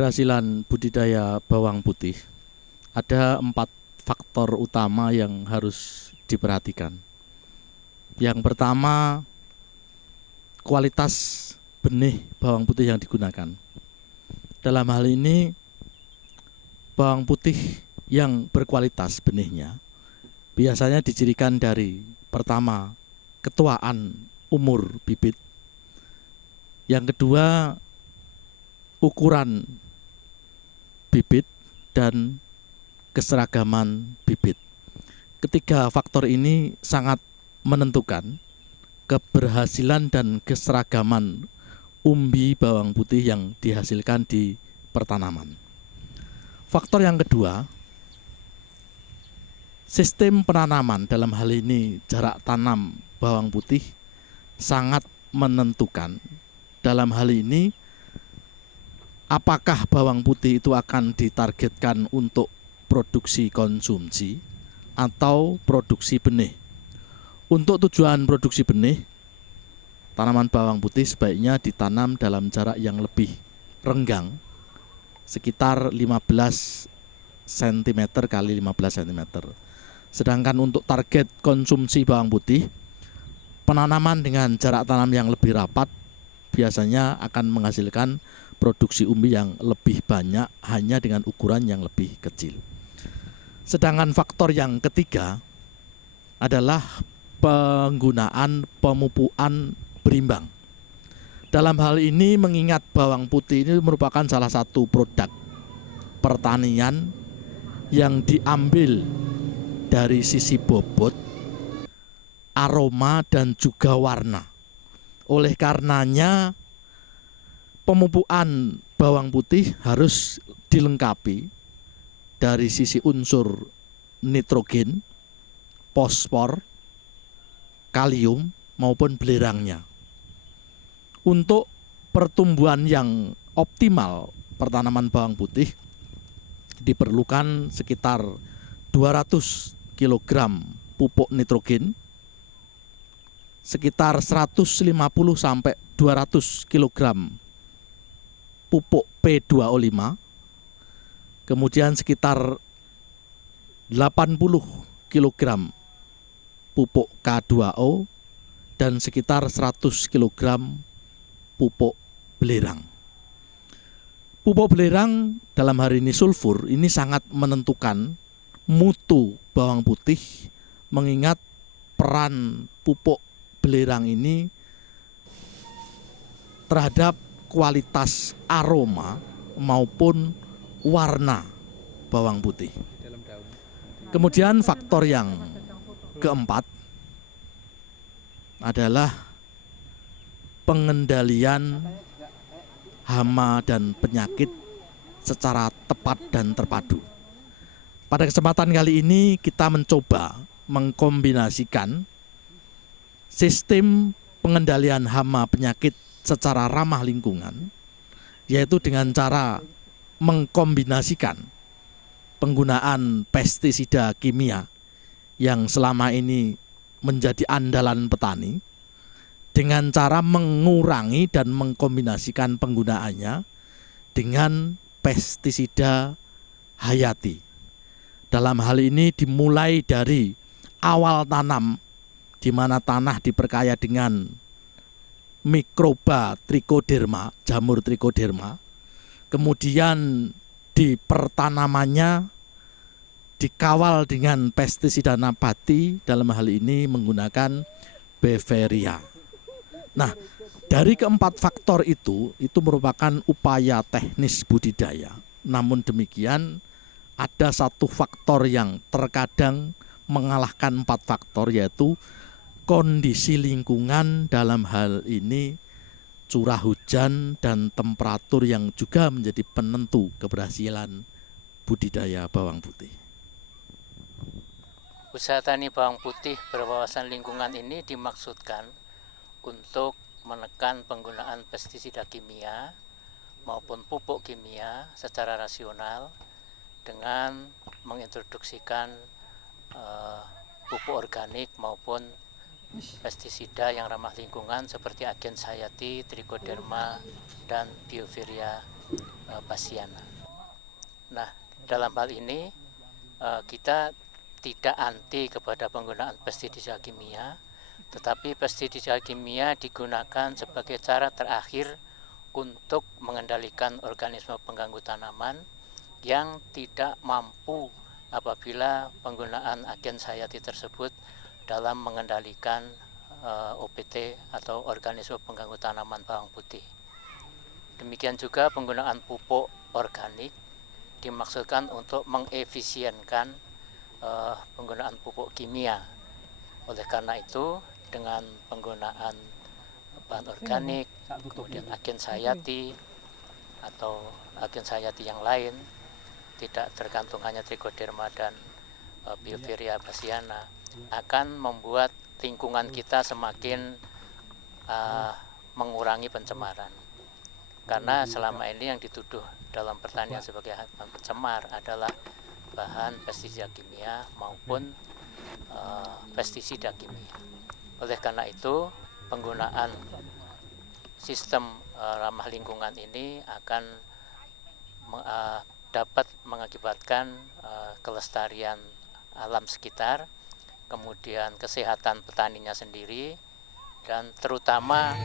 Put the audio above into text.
keberhasilan budidaya bawang putih, ada 4 faktor utama yang harus diperhatikan. Yang pertama, kualitas benih bawang putih yang digunakan. Dalam hal ini, bawang putih yang berkualitas benihnya biasanya dicirikan dari pertama, ketuaan umur bibit. Yang kedua, ukuran bibit dan keseragaman bibit. Ketiga faktor ini sangat menentukan keberhasilan dan keseragaman umbi bawang putih yang dihasilkan di pertanaman. Faktor yang kedua, sistem penanaman, dalam hal ini jarak tanam bawang putih, sangat menentukan. Dalam hal ini, apakah bawang putih itu akan ditargetkan untuk produksi konsumsi atau produksi benih. Untuk tujuan produksi benih, tanaman bawang putih sebaiknya ditanam dalam jarak yang lebih renggang, sekitar 15 cm kali 15 cm. Sedangkan untuk target konsumsi bawang putih, penanaman dengan jarak tanam yang lebih rapat biasanya akan menghasilkan produksi umbi yang lebih banyak hanya dengan ukuran yang lebih kecil. Sedangkan faktor yang ketiga adalah penggunaan pemupukan berimbang. Dalam hal ini, mengingat bawang putih ini merupakan salah satu produk pertanian yang diambil dari sisi bobot, aroma, dan juga warna. Oleh karenanya, pemupukan bawang putih harus dilengkapi dari sisi unsur nitrogen, fosfor, kalium maupun belerangnya. Untuk pertumbuhan yang optimal pertanaman bawang putih diperlukan sekitar 200 kg pupuk nitrogen, sekitar 150 sampai 200 kg pupuk P2O5, kemudian sekitar 80 kg pupuk K2O, dan sekitar 100 kg pupuk belerang. Pupuk belerang dalam hal ini sulfur ini sangat menentukan mutu bawang putih, mengingat peran pupuk belerang ini terhadap kualitas aroma maupun warna bawang putih. Kemudian faktor yang keempat adalah pengendalian hama dan penyakit secara tepat dan terpadu. Pada kesempatan kali ini kita mencoba mengkombinasikan sistem pengendalian hama penyakit secara ramah lingkungan, yaitu dengan cara mengkombinasikan penggunaan pestisida kimia yang selama ini menjadi andalan petani dengan cara mengurangi dan mengkombinasikan penggunaannya dengan pestisida hayati. Dalam hal ini dimulai dari awal tanam, di mana tanah diperkaya dengan mikroba trichoderma, jamur trichoderma. Kemudian di pertanamannya dikawal dengan pestisida nabati, dalam hal ini menggunakan Beveria. Nah, dari keempat faktor itu merupakan upaya teknis budidaya. Namun demikian, ada satu faktor yang terkadang mengalahkan 4 faktor, yaitu kondisi lingkungan, dalam hal ini curah hujan dan temperatur yang juga menjadi penentu keberhasilan budidaya bawang putih. Usaha tani bawang putih berwawasan lingkungan ini dimaksudkan untuk menekan penggunaan pestisida kimia maupun pupuk kimia secara rasional dengan mengintroduksikan pupuk organik maupun pestisida yang ramah lingkungan seperti agen hayati, trichoderma, dan Beveria Bassiana. Nah, dalam hal ini kita tidak anti kepada penggunaan pestisida kimia, tetapi pestisida kimia digunakan sebagai cara terakhir untuk mengendalikan organisme pengganggu tanaman yang tidak mampu apabila penggunaan agen hayati tersebut dalam mengendalikan OPT atau organisme pengganggu tanaman bawang putih. Demikian juga penggunaan pupuk organik dimaksudkan untuk mengefisienkan penggunaan pupuk kimia. Oleh karena itu, dengan penggunaan bahan organik, kemudian agen hayati atau agen hayati yang lain, tidak tergantung hanya Trichoderma dan Beauveria bassiana, akan membuat lingkungan kita semakin mengurangi pencemaran. Karena selama ini yang dituduh dalam pertanian sebagai pencemar adalah bahan pestisida kimia maupun pestisida kimia. Oleh karena itu, penggunaan sistem ramah lingkungan ini akan dapat mengakibatkan kelestarian alam sekitar, kemudian kesehatan petaninya sendiri, dan terutama